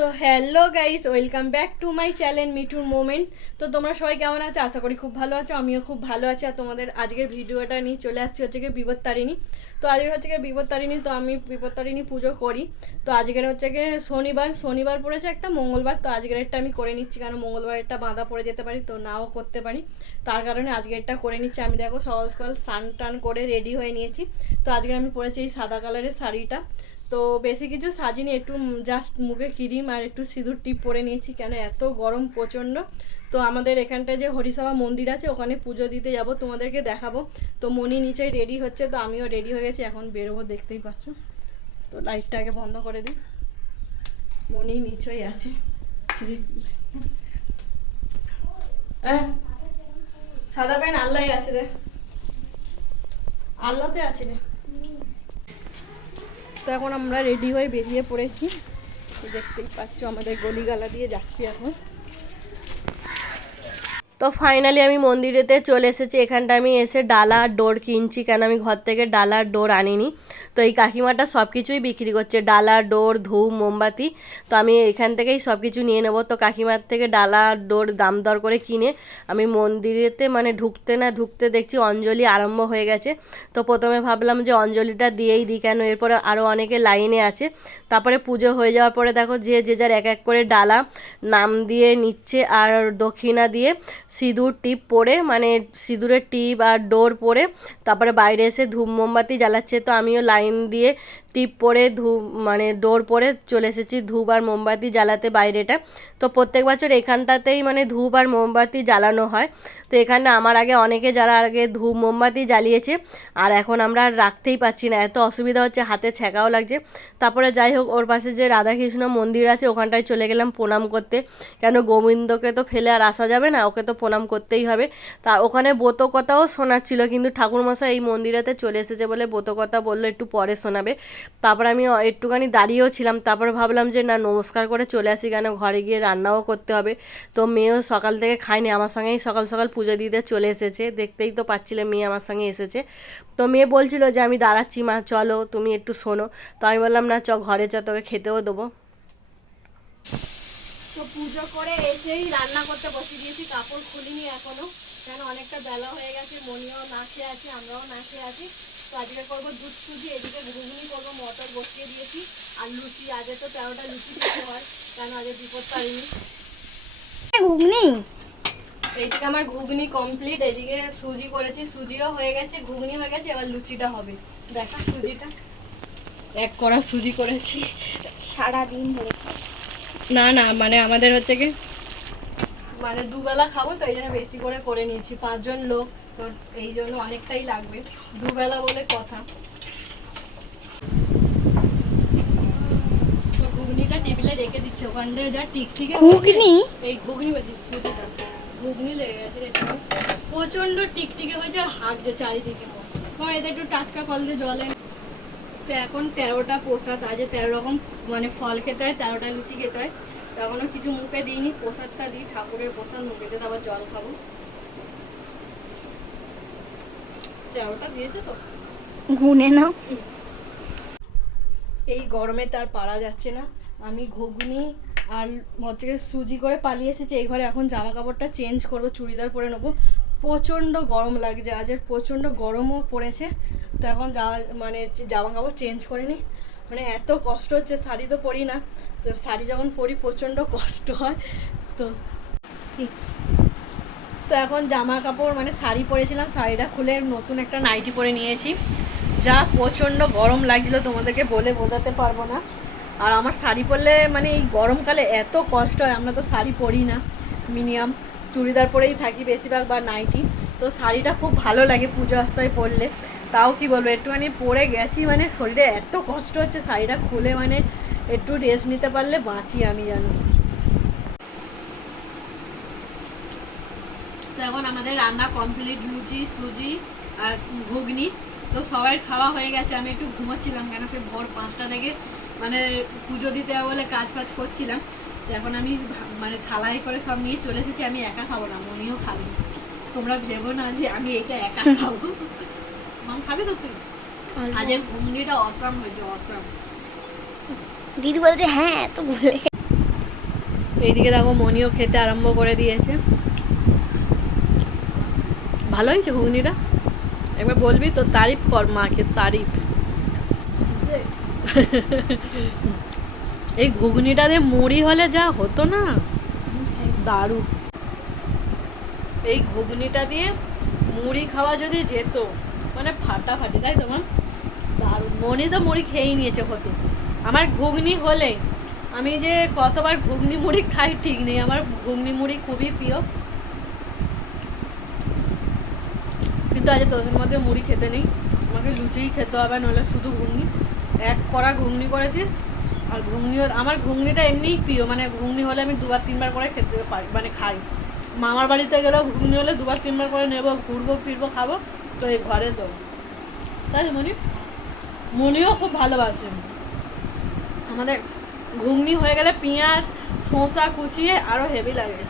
তো hello guys, welcome back to my channel মিঠুর moments. তো তোমরা সবাই কেমন আছো? আশা করি খুব ভালো আছো, আমিও খুব ভালো আছি। আর তোমাদের আজকের ভিডিওটা নিয়ে চলে আসছি হচ্ছে গিয়ে বিপত্তারিণী। তো আজকের হচ্ছে গিয়ে বিপত্তারিণী, তো আমি বিপত্তারিণী পুজো করি। তো আজকের হচ্ছে গিয়ে শনিবার পড়েছে একটা, মঙ্গলবার। তো আজকের একটা আমি করে নিচ্ছি, কারণ মঙ্গলবারটা বাঁধা পড়ে যেতে পারি, তো নাও করতে পারি। তার কারণে আজকেরটা করে নিচ্ছি। আমি দেখো সকাল সকাল স্নান টান করে রেডি হয়ে নিয়েছি। তো আজকে আমি পরেছি এই সাদা কালারের শাড়িটা। তো বেশি কিছু সাজিনি, একটু জাস্ট মুখে ক্রিম আর একটু সিঁদুর টিপ পরে নিয়েছি, কেন এত গরম প্রচণ্ড। তো আমাদের এখানটায় যে হরিসভা মন্দির আছে, ওখানে পুজো দিতে যাব, তোমাদেরকে দেখাবো। তো মনি নিচেই রেডি হচ্ছে, তো আমিও রেডি হয়ে গেছি, এখন বেরোবো, দেখতেই পাচ্ছ। তো লাইটটা আগে বন্ধ করে দিই। মনি নিচেই আছে। সাদা প্যান্ট আল্লাহ আছে, দেখ আল্লাহতে আছে রে। তো এখন আমরা রেডি হয়ে বেরিয়ে পড়েছি, দেখতেই পাচ্ছ আমাদের গলিগালা দিয়ে যাচ্ছি এখন। তো ফাইনালি আমি মন্দিরেতে চলে এসেছি। এখানটা আমি এসে ডালা আর ডোর কিনছি, কেন আমি ঘর থেকে ডালা আর ডোর আনিনি। তো এই কাকিমাটা সব কিছুই বিক্রি করছে, ডালা ডোর ধূপ মোমবাতি। তো আমি এখান থেকেই সব কিছু নিয়ে নেবো। তো কাকিমার থেকে ডালা ডোর দাম দর করে কিনে আমি মন্দিরেতে মানে ঢুকতে দেখছি অঞ্জলি আরম্ভ হয়ে গেছে। তো প্রথমে ভাবলাম যে অঞ্জলিটা দিয়েই দিই, কেন এরপরে আরও অনেকে লাইনে আছে। তারপরে পুজো হয়ে যাওয়ার পরে দেখো যে যার এক এক করে ডালা নাম দিয়ে নিচ্ছে, আর দক্ষিণা দিয়ে সিঁদুর টিপ পরে, মানে সিঁদুরের টিপ আর ডোর পরে তারপরে বাইরে এসে ধূপ মোমবাতি জ্বালাচ্ছে। তো আমিও লাইন দিয়ে টিপ পরে ধূপ মানে ডোর পরে চলে এসেছি ধূপ আর মোমবাতি জ্বালাতে বাইরেটা। তো প্রত্যেক বছর এখানটাতেই মানে ধূপ আর মোমবাতি জ্বালানো হয়। তো এখানে আমার আগে অনেকে যারা আগে ধূপ মোমবাতি জ্বালিয়েছে, আর এখন আমরা আর রাখতেই পাচ্ছি না, এত অসুবিধা হচ্ছে, হাতে ছ্যাঁকাও লাগছে। তারপরে যাই হোক, ওর পাশে যে রাধাকৃষ্ণ মন্দির আছে ওখানটায় চলে গেলাম প্রণাম করতে, কেন গোবিন্দকে তো ফেলে আর আসা যাবে না, ওকে তো প্রণাম করতেই হবে। তা ওখানে ব্রতকথাও শোনাচ্ছিল, কিন্তু ঠাকুরমশাই এই মন্দিরেতে চলে এসেছে বলে ব্রতকথা বললো একটু পরে শোনাবে। তারপর আমি একটুখানি দাঁড়িয়েও ছিলাম, তারপরে ভাবলাম যে না, নমস্কার করে চলে আসি, কেন ঘরে গিয়ে রান্নাও করতে হবে। তো মেয়েও সকাল থেকে খায়নি, আমার সঙ্গেই সকাল সকাল পুজো দিতে চলে এসেছে, দেখতেই তো পাচ্ছিলে মেয়ে আমার সঙ্গে এসেছে। তো মেয়ে বলছিল যে আমি দাঁড়াচ্ছি মা, চলো তুমি একটু শোনো। তো আমি বললাম না, ঘরে তোকে খেতেও দেবো। তো পুজো করে এসেই রান্না করতে বসিয়ে দিয়েছি, কাপড় খুলিনি এখনো, কেন অনেকটা বেলা হয়ে গেছে, মনিও না খেয়ে আছি, আমরাও না খেয়ে আছি। তো আজকে করবো দুধ সুজি, এদিকে ঘুগনি করবো, মটর বসিয়ে দিয়েছি, আর লুচি। আজকে তো 13টা লুচি খেতে হয়, কেন আজকে বিপদ পারিনি। ঘুগনি এইদিকে আমার ঘুগনি কমপ্লিট, এদিকে সুজি করেছি, সুজিও হয়ে গেছে, ঘুগনি হয়ে গেছে, এবার লুচিটা হবে। দেখা সুজিটা, এক কড়া সুজি করেছি। সারাদিন ধরে না না, মানে আমাদের হচ্ছে কি, মানে দুবেলা খাবো, তো এই জন্য বেশি করে করে নিয়েছি, 5 জন লোক, তো এই জন্য অনেকটাই লাগবে, দুবেলা বলে কথা। তো ঘুগনিটা টেবিলে রেখে দিচ্ছে, ওখানটায় যা টিকটিকে ঘুগনি এই ঘুগনি বলছি, সুজিটা ঘুগনি লেগে গেছে, প্রচন্ড টিকটিকে হয়েছে আর হাঁটছে চারিদিকে। এদের একটু টাটকা কল দিয়ে জলে। তো এখন 13টা প্রসাদ, আজ 13 রকম মানে ফল খেতে হয়, 13টা লুচি খেতে হয়। এখনো কিছু মুখে দিইনি, প্রসাদটা দিই, ঠাকুরের প্রসাদ মুখে দিয়ে আবার জল খাবো। 13টা দিয়েছে তো গুনে নাও। এই গরমে তার পারা যাচ্ছে না। আমি ঘুগনি আর হচ্ছে সুজি করে পালিয়ে এসেছি এই ঘরে, এখন জামা কাপড়টা চেঞ্জ করবো, চুড়িদার পরে নেবো। প্রচণ্ড গরম লাগছে, আজের প্রচণ্ড গরমও পড়েছে। তো এখন মানে জামা কাপড় চেঞ্জ করে নিই, মানে এত কষ্ট হচ্ছে, শাড়ি তো পরি না, শাড়ি যখন পরি প্রচণ্ড কষ্ট হয়। তো তো এখন জামা কাপড় মানে শাড়ি পরেছিলাম, শাড়িটা খুলে নতুন একটা নাইটি পরে নিয়েছি, যা প্রচণ্ড গরম লাগছিলো, তোমাদেরকে বলে বোঝাতে পারবো না। আর আমার শাড়ি পরলে মানে এই গরমকালে এত কষ্ট হয়, আমরা তো শাড়ি পরি না, মিনিমাম চুড়িদার পরেই থাকি বেশিরভাগ, বা নাইটি। তো শাড়িটা খুব ভালো লাগে পুজো আশ্রয় পরলে, তাও কি বলবো, একটুখানি পরে গেছি, মানে শরীরে এত কষ্ট হচ্ছে, শাড়িটা খুলে মানে একটু রেস্ট নিতে পারলে বাঁচি আমি, জানি। তো এখন আমাদের রান্না কমপ্লিট, লুচি সুজি আর ঘুগনি। তো সবাই খাওয়া হয়ে গেছে, আমি একটু ঘুমোচ্ছিলাম, কেন সে ভোর 5টা থেকে মানে পুজো দিতে হবে বলে কাজ করছিলাম। তো এখন আমি মানে থালায় করে সব নিয়ে চলে এসেছি, আমি একা খাবো না, মনিও খাবে, তোমরা ভেবো না যে আমি এটা একা খাবো। মাম খাবে তো তুই? আজের ঘুগনিটা অসাম হয়েছে, অসাম। দিদি বলছে হ্যাঁ তো বলে। এইদিকে দেখো মনিও খেতে আরম্ভ করে দিয়েছে। ভালো হয়েছে ঘুগনিটা? একবার বলবি তো, তারিফ কর মাকে, তারিফ। এই ঘুগনিটা দিয়ে মুড়ি হলে যা হতো না, দারুণ। এই ঘুগনিটা দিয়ে মুড়ি খাওয়া যদি যেত মানে ফাটাফাটি, তাই তোমার দারুণ। মনি তো মুড়ি খেয়েই নিয়েছে হতে। আমার ঘুগনি হলে আমি যে কতবার ঘুগনি মুড়ি খাই ঠিক নেই, আমার ঘুগনি মুড়ি খুবই প্রিয়। কিন্তু আজ দোষের মধ্যে মুড়ি খেতে নেই, আমাকে লুচিই খেতে হবে, নাহলে শুধু ঘুগনি। এক কড়া ঘুগনি করেছি, আর আমার ঘুগনিটা এমনিই প্রিয়, মানে ঘুগনি হলে আমি দুবার তিনবার করে খেতে পারি, মানে খাই। মামার বাড়িতে গেলেও ঘুগনি হলে দুবার তিনবার করে নেবো, ঘুরবো ফিরবো, খাবো। তো এই ঘরে তো তাই মনিও খুব ভালোবাসে। আমাদের ঘুগনি হয়ে গেলে পেঁয়াজ শসা কুচিয়ে আরও হেভি লাগে।